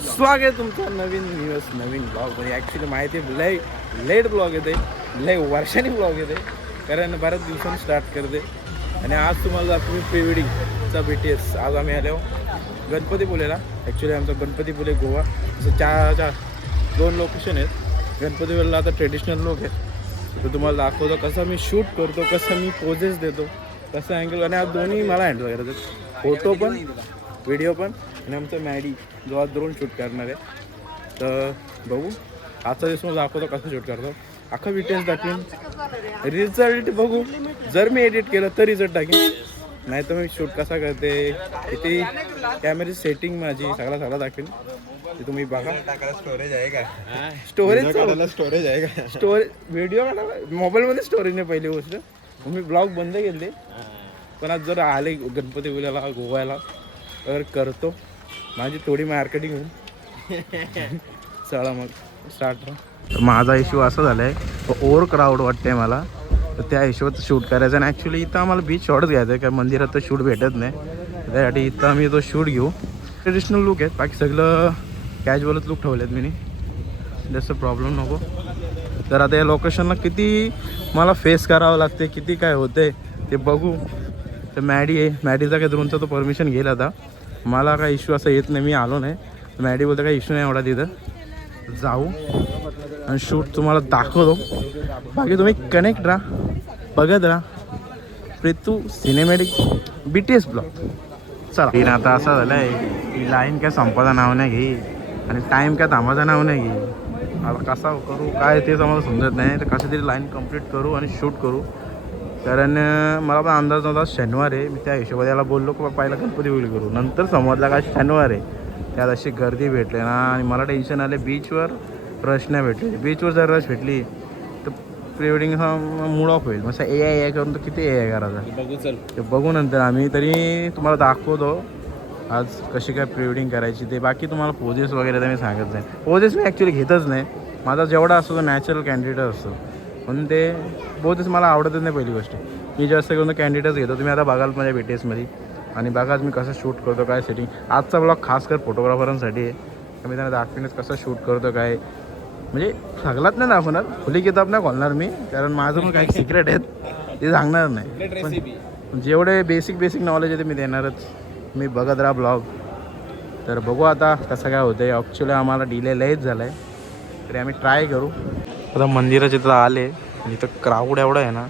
स्वागत आहे तुमचं नवीन दिवस नवीन ब्लॉगमध्ये. ॲक्च्युली माहिती आहे लेट ब्लॉग येते, लय वर्षांनी ब्लॉग येते, कारण बऱ्याच दिवसांनी स्टार्ट करते. आणि आज तुम्हाला तुम्ही प्री वेडिंगचा BTS. आज आम्ही आलो गणपतीपुळेला. ॲक्च्युली आमचा गणपतीपुळे गोवा असं चार दोन लोकेशन आहेत. गणपतीपुळेला आता ट्रेडिशनल लोक आहेत, तर तुम्हाला दाखवतो कसं मी शूट करतो, कसं मी पोजेस देतो, कसं अँगल. आणि आज दोन्ही मला हँडल करायचं, फोटो पण व्हिडिओ पण. आणि आमचं मॅडी जो आज ड्रोन शूट करणार आहे, तर बघू आजचा दिवस मला दाखवतो कसं शूट करतो. अख्खा BTS दाखवेन, रिझल्ट बघू. जर मी एडिट केलं तर रिझल्ट टाकेन, नाही तर मी शूट कसा करते, किती कॅमेराची सेटिंग माझी सगळा दाखवेन, ते तुम्ही बघा. स्टोरेज आहे का? स्टोरेज आहे का? व्हिडिओ काढायला मोबाईलमध्ये स्टोरेज नाही पहिली गोष्ट. मी ब्लॉग बंद केले, पण आज जर आले गणपतीपुळ्याला गोव्याला तर करतो. माझी थोडी मार्केटिंग होईल. चला मग स्टार्ट. तर माझा इश्यू असा झाला आहे, ओव्हर क्राऊड वाटते मला, तर त्या हिशोबात शूट करायचं. आणि ॲक्च्युली इथं आम्हाला बीच शॉटच घ्यायचं आहे, काय मंदिरात तर शूट भेटत नाही. त्यासाठी इथं आम्ही तो शूट घेऊ. ट्रेडिशनल लुक आहेत, बाकी सगळं कॅज्युअलच लुक ठेवले आहेत मी, जास्त प्रॉब्लेम नको. तर आता या लोकेशनला किती मला फेस करावं लागते, किती काय होते ते बघू. तर मॅडी आहे, मॅडीचा काय ड्रोनचा तो परमिशन घेईल. आता मला काय इश्यू असं येत नाही, मी आलो नाही. मॅडी बोलतो काही इश्यू नाही एवढा, तिथं जाऊ आणि शूट तुम्हाला दाखवतो. बाकी तुम्ही कनेक्ट राहा, बघत राहा प्रीतू सिनेमॅटिक BTS ब्लॉग. चला. तीन आता असं झालं आहे की लाईन काय संपाचं नाव नाही घे आणि टाईम काय थांबाचं नाव नाही घे. आता कसा करू काय ते मला समजत नाही, तर कसं तरी लाईन कंप्लीट करू आणि शूट करू. कारण मला पण अंदाज नव्हता शनिवार आहे. मी त्या हिशोबात याला बोललो की पहिला गणपतीपुळे करू, नंतर समजला का शनिवार आहे. त्यात अशी गर्दी भेटली ना, आणि मला टेन्शन आले बीचवर रश नाही भेटली. बीचवर जर रश भेटली तर प्री वेडिंग हा मूड ऑफ होईल. मग ए करून तर किती करायचा बघू. चल ते बघू नंतर. आम्ही तरी तुम्हाला दाखवतो आज कशी काय प्री वेडिंग करायची ते. बाकी तुम्हाला पोजेस वगैरे तर मी सांगत नाही. पोजेस मी ॲक्च्युली घेतच नाही. माझा जेवढा असतो तो नॅचरल कॅन्डिडेट असतो, म्हणून ते पोजेस मला आवडतच नाही. पहिली गोष्ट मी जास्त करून कॅन्डिडेट्स घेतो. तुम्ही आता बघाल माझ्या BTSमध्ये, आणि बघा मी कसं शूट करतो, काय सेटिंग. आजचा ब्लॉग खास कर फोटोग्राफरांसाठी आहे. मी त्यांना दाखवेनच कसं शूट करतो काय. म्हणजे सगळ्यात नाही दाखवणार, खुली किताब नाही खोलणार मी, कारण माझं पण काही सिक्रेट आहेत ते सांगणार नाही. पण जेवढे बेसिक नॉलेज आहे ते मी देणारच. मी बघत राहा ब्लॉग. तर बघू आता कसं काय होतं आहे. ॲक्च्युली आम्हाला डिले लयच झाला आहे, तरी आम्ही ट्राय करू. आता मंदिराच्या इथं आले आणि इथं क्राऊड एवढं आहे ना,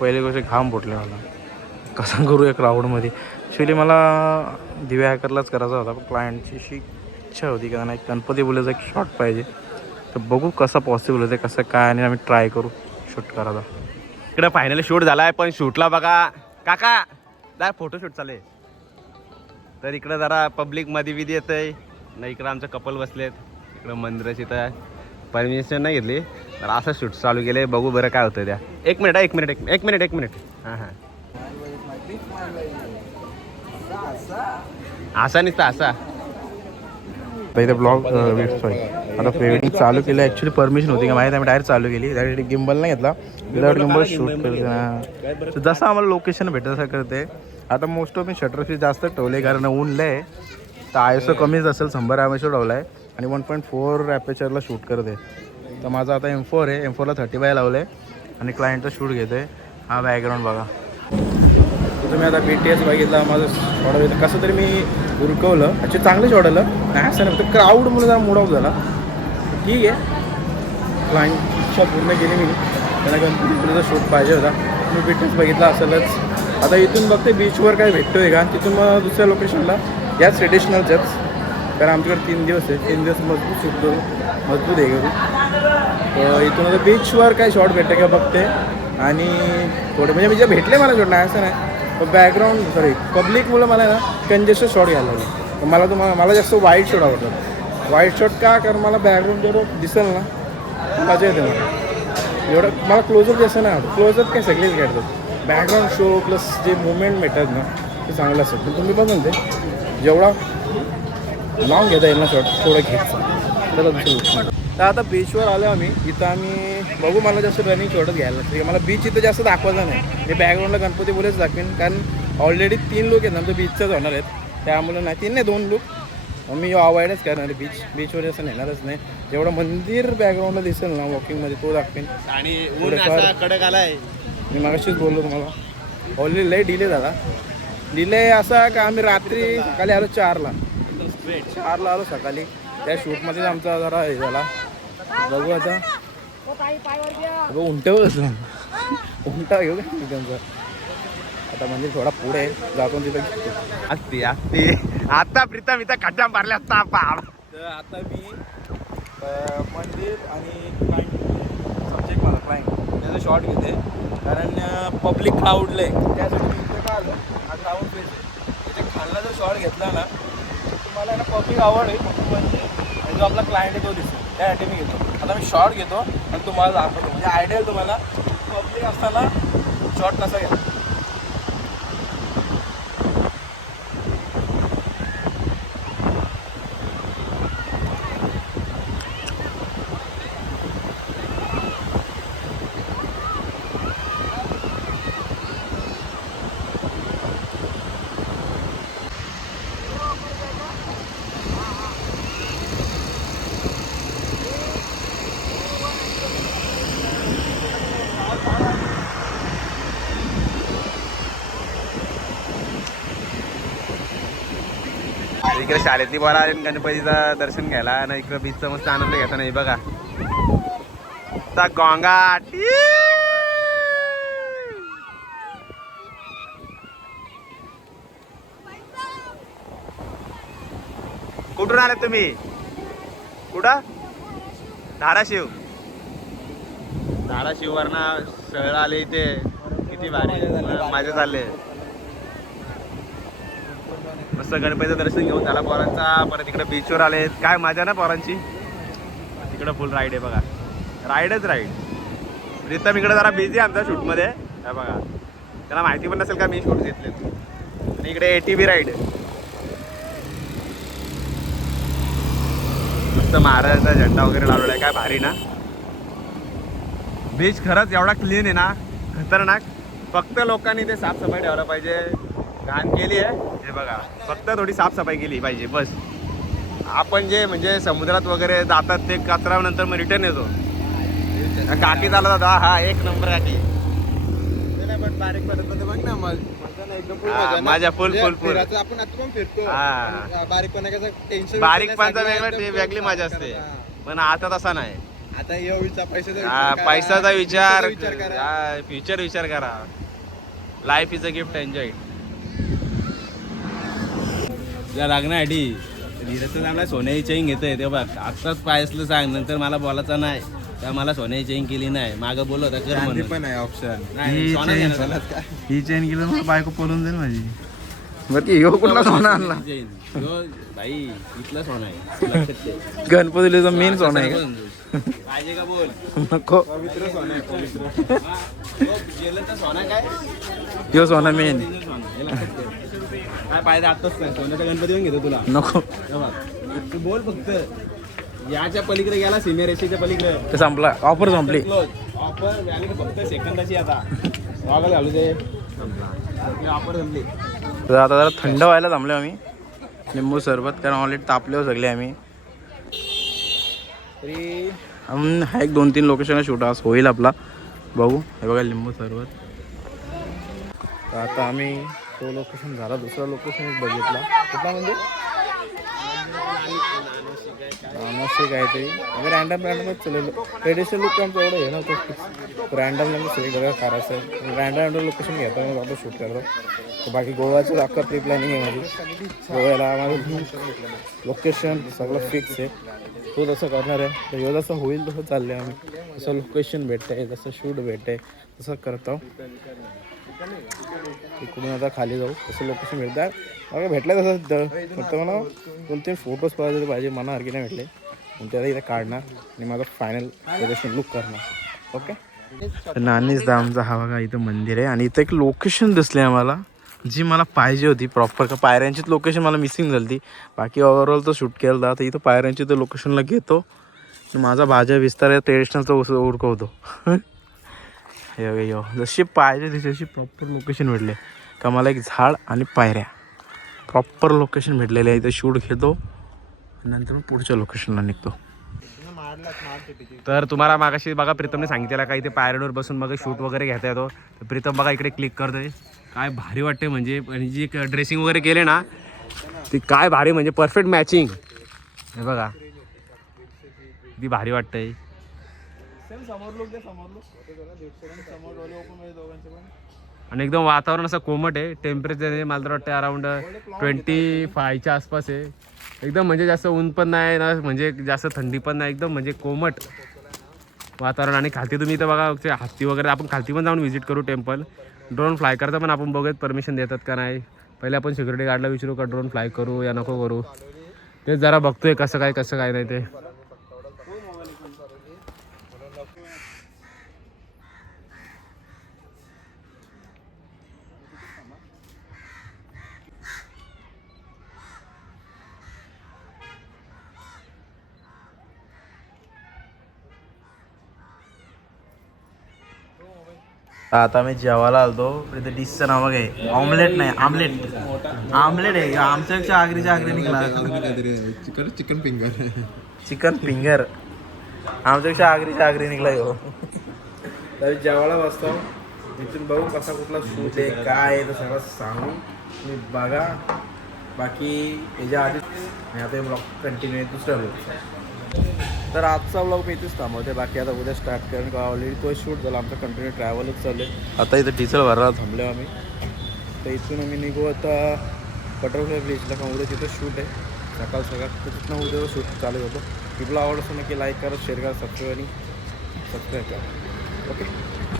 पहिली गोष्ट घाम फुटले मला. कसा करू या क्राऊडमध्ये. ॲक्च्युली मला दिव्या हॅकरलाच करायचा होता, पण क्लायंटची अशी इच्छा होती का नाही गणपतीपुळेचा एक शॉट पाहिजे. तर बघू कसं पॉसिबल होते, कसं काय, आणि आम्ही ट्राय करू शूट करायला. इकडे फायनली शूट झाला आहे, पण शूटला बघा काका जरा फोटोशूट चालू आहे. तर इकडं जरा पब्लिकमध्ये विधी येत आहे ना. इकडं आमचं कपल बसलेत, इकडं मंदिराची तर परमिशन नाही घेतली, तर असं शूट चालू केले. बघू बरं काय होतं त्या. एक मिनिट. हां असा निसता असा. आता इथे ब्लॉग सॉरी आता प्री चालू केलं. ॲक्च्युली परमिशन होती का माहीत, आम्ही डायरेक्ट चालू केली. डायरेक्ट गिंबल नाही घेतला, विदाउट गिंबल शूट करते ना. तर जसं आम्हाला लोकेशन भेटतं तसं करते. आता most of me shutter speed जास्त ठेवले, कारण ऊन लय. तर ISO कमीच असेल, 100 ISO ठेवला आहे, आणि 1.4 ॲपेचरला शूट करते. तर माझा आता M4 आहे, M4ला 30 लावलं आहे, आणि क्लायंटचा शूट घेतो आहे. हा बॅकग्राऊंड बघा. तुम्ही आता BTS बघितला, माझं शॉट कसं तरी मी उरकवलं. ॲक्च्युली चांगलं शॉट आलं नाही असं नाही, फक्त क्राऊडमुळे जरा मूड ऑफ झाला. ठीक आहे, क्लायंटच्या पूर्ण केली मी. त्यांना गणपतीपुळेचा शूट पाहिजे होता, मी BTS बघितला असेलच. आता इथून बघते बीचवर काय भेटतो आहे का, तिथून मग दुसऱ्या लोकेशनला याच ट्रेडिशनलच्याच. कारण आमच्याकडे 3 दिवस आहे, 3 दिवस मजबूत शूट करू, मजबूत हे करू. तर इथून आता बीचवर काय शॉट भेटते का बघते. आणि थोडे म्हणजे जे भेटले मला शॉट नाही असं नाही, पण बॅकग्राऊंड पब्लिकमुळं मला ना कंजेस्टेड शॉट घ्यायला लागले. मला जास्त वाईट शॉट आवडतात. वाईट शॉट का, कारण मला बॅकग्राऊंड जेवढं दिसेल ना मजा येते मला. एवढं मला क्लोजअप जास्त नाही आवडतं. क्लोजअप काय सगळेच घेतात, बॅकग्राऊंड शो प्लस जे मुवमेंट भेटतात ना ते चांगलं असतं. पण तुम्ही बघून ते जेवढा लॉंग घेता येईल ना शॉट तेवढं घ्यायचं. तर आता बीचवर आलो आम्ही. इथं आम्ही बघू, मला जास्त रनिंग शॉटच घ्यायला लागतं. मला बीच इथं जास्त दाखवायचं नाही, मी बॅकग्राऊंडला गणपतीपुळेच दाखवेन. कारण ऑलरेडी 3 लुक आहेत ना, तो बीचचाच होणार आहेत, त्यामुळे नाही 3 नाही 2 लुक. मग मी अवॉइडच करणार बीचवर असं नेणारच नाही. जेवढं मंदिर बॅकग्राऊंडला दिसेल ना वॉकिंगमध्ये तो दाखवेन. आणि ऊन असा कडक आलाय. मी मागाशीच बोललो तुम्हाला ऑलरेडी लय डिले झाला. डिले असा का आम्ही रात्री सकाळी आलो 4ला आलो सकाळी. त्या शूटमध्येच आमचा जरा हे झाला. बघू आता उंट बसला उंटा घेऊ का त्यांचा. आता म्हणजे थोडा पुढे जातो तिथं असते आता प्रीतम इथं खड्डा मारल्या असता पाड. तर आता मी मंदिर आणि सब्जेक्ट मला क्लाइंट त्याचा शॉर्ट घेते कारण पब्लिक क्राऊडलं आहे. त्यासाठी मी इथे का आलो हा ग्राउंड प्लेस आहे. इथे खालला जर शॉर्ट घेतला ना तुम्हाला ना पब्लिक आवड आहे म्हणजे जो आपला क्लायंट आहे तो दिसतो. त्यासाठी मी घेतो. आता मी शॉर्ट घेतो आणि तुम्हाला दाखवतो म्हणजे आयडिया तुम्हाला पब्लिक असताना शॉर्ट कसा घ्यायचा. इकडे शाळेतली बोला गणपतीचं दर्शन घ्यायला आणि इकडे बीचचा मस्त आनंद घ्यायचा नाही बघा. गोंगाट कुठून आले तुम्ही? कुठं? धाराशिव वरना सहळ आले इथे. किती भारी माझे चालले. मस्त गणपतीचं दर्शन घेऊन झाला पोरांचा. परत इकडे बीचवर आले. काय मजा ना पोरांची. तिकडं फुल राईड आहे बघा. राईडच राईड. प्रीतम इकडे जरा बिझी आमच्या शूटमध्ये आहे बघा. त्याला माहिती पण नसेल का मी शूट घेतले. आणि इकडे ATV राईड. मस्त महाराजांचा झेंडा वगैरे लावलेला आहे. काय भारी ना. बीच खरंच एवढा क्लीन आहे ना खतरनाक. फक्त लोकांनी ते साफसफाई ठेवायला पाहिजे. घाण केली आहे हे बघा. फक्त थोडी साफसफाई केली पाहिजे बस. आपण जे म्हणजे समुद्रात वगैरे जातात ते कचरा नंतर मग रिटर्न येतो. काकी चालत होता हा एक नंबर काकी. बारीक बघ ना माझ्या फुल आपण आता पण फिरतो. बारीकपणा टेन्शन बारीकपणचा वेगळी मजा असते. पण आता तसा नाही. आता पैशाचा विचार फ्युचर विचार करा. Life is a gift enjoy. लग्नासाठी धीरजचं चांगला सोन्याची चेन घेतोय ते बघ. आत्ताच पायसलं सांग नंतर मला बोलायचं नाही. त्या मला सोन्याची चेन केली नाही. मागं बोललो होता कर म्हणून. पण आहे ऑप्शन. ही चेन केलं मला बायको पळून जाईल माझी. बरं की ह्यो कुठला सोना आणला? भाई इथला सोना आहे. गणपतीचा मेन सोना आहे का? पाहिजे का बोल. नको पवित्र सोना आहे पवित्र. गेलं तर सोना काय ह्यो सोना मेन. काय पाहिजे आत्ताच नाही. सोन्याचा गणपती येऊन घेतो तुला. नको तू बोल फक्त. याच्या पलीकडे गेला सीमे रेषेच्या पलीकडे ते संपला. ऑफर संपली. ऑफर व्हॅलिड फक्त सेकंदाची. आता वागल घालू दे. ऑफर संपली. तर आता जरा थंड व्हायला थांबलो आम्ही. लिंबू सरबत कारण ऑलरेडी तापले सगळे आम्ही. तरी हा एक 2-3 लोकेशन शूट आज होईल आपला. बघू. हे बघा लिंबू सरबत. तर आता आम्ही तो लोकेशन झाला. दुसरा लोकेशन एक बघितला. कुठला म्हणजे नानोशी काहीतरी म्हणजे रँडमच चाललेलं. ट्रेडिशनल लुक आमचं एवढं हे नव्हतं. रँडमला सगळी जगह करायचं आहे. रँडम लोकेशन घेतो मग आपण शूट करतो. तर बाकी गोव्याचं अख्खा प्री प्लॅनिंग आहे माझी. गोव्याला माझं लोकेशन सगळं फिक्स आहे. तो तसं करणार आहे. तर ह्यो जसं होईल तसं चाललं आहे आम्ही. जसं लोकेशन भेटतं आहे जसं शूट भेटतं आहे तसं करतो. इकडून आता खाली जाऊ. तसं लोकेशन भेटतं आहे. बघा भेटलं तसं फक्त मला 2-3 फोटोज पाहिजे मनासारखे नाही भेटले. मग त्याला इथे काढणार आणि माझं फायनल लोकेशन लुक करणार. ओके. नानीच दामचा हा बघा इथं मंदिर आहे. आणि इथं एक लोकेशन दिसली आम्हाला जी मला पाहिजे होती प्रॉपर. का पायऱ्यांचीच लोकेशन मला मिसिंग झाली ती. बाकी ओव्हरऑल तर शूट केलं तर इथं पायऱ्यांची तर लोकेशनला घेतो. माझा भाज्या विस्तार आहे ट्रेडिशनलचा उरकवतो. यो जशी पाहिजे तशी प्रॉपर लोकेशन भेटले का मला. एक झाड आणि पायऱ्या प्रॉपर लोकेशन भेटलेले आहे. इथं शूट घेतो नंतर मग पुढच्या लोकेशनला निघतो. तर तुम्हाला मागाशी बघा प्रीतमने सांगितलेलं का इथे पायऱ्यांवर बसून मग शूट वगैरे घेता येतो. तर प्रीतम बघा इकडे क्लिक करतोय. काय भारी वाटते म्हणजे, आणि जी ड्रेसिंग वगैरे केले ना ती काय भारी म्हणजे परफेक्ट मॅचिंग. हे बघा किती भारी वाटतंय. आणि एकदम वातावरण असं कोमट आहे. टेम्परेचर मला तर वाटतं अराउंड 25च्या आसपास आहे. एकदम म्हणजे जास्त ऊन पण नाही ना, म्हणजे जास्त थंडी पण नाही, एकदम म्हणजे कोमट वातावरण. आणि खालती तुम्ही इथं बघा हत्ती वगैरे, आपण खालती पण जाऊन व्हिजिट करू टेम्पल. ड्रोन फ्लाय करता पण आपण बघूयात परमिशन देतात का नाही. पहिले आपण सिक्युरिटी गार्डला विचारू का ड्रोन फ्लाय करू या नको करू. तेच जरा बघतोय कसं काय नाही ते. आता आम्ही जेवायला आलतो. इथे डिशचं नाव आहे ऑमलेट नाही आमलेट आहे. आमच्यापेक्षा आगरीच्या आगरी निघाला. Chicken finger. चिकन फिंगर आमच्यापेक्षा आगरीच्या आगरी निघला हो. तर जेवायला बसतो. इथून बघू कसा कुठला शूट आहे काय आहे तर सगळं सांगू तुम्ही बघा. बाकी याच्या आधी आता ब्लॉग कंटिन्यू आहे दुसऱ्या ब्लॉगचा. तर आजचा ब्लॉग मी इथेच थांबवते. बाकी आता उद्या स्टार्ट करेन का ऑलरेडी तो शूट झाला. आमचा कंटिन्यू ट्रॅव्हलच चालू आहे. आता इथं डिझेल भरायला थांबलो आम्ही. तर इथून आम्ही निघू आता बटरफ्लाय ब्रिजला. का उद्या तिथं शूट आहे सकाळ तर तिथनं उद्या शूट चालू होतो. टिपला आवडत असं नक्की लाईक करा, शेअर करा, सबस्क्राईब करा. ओके.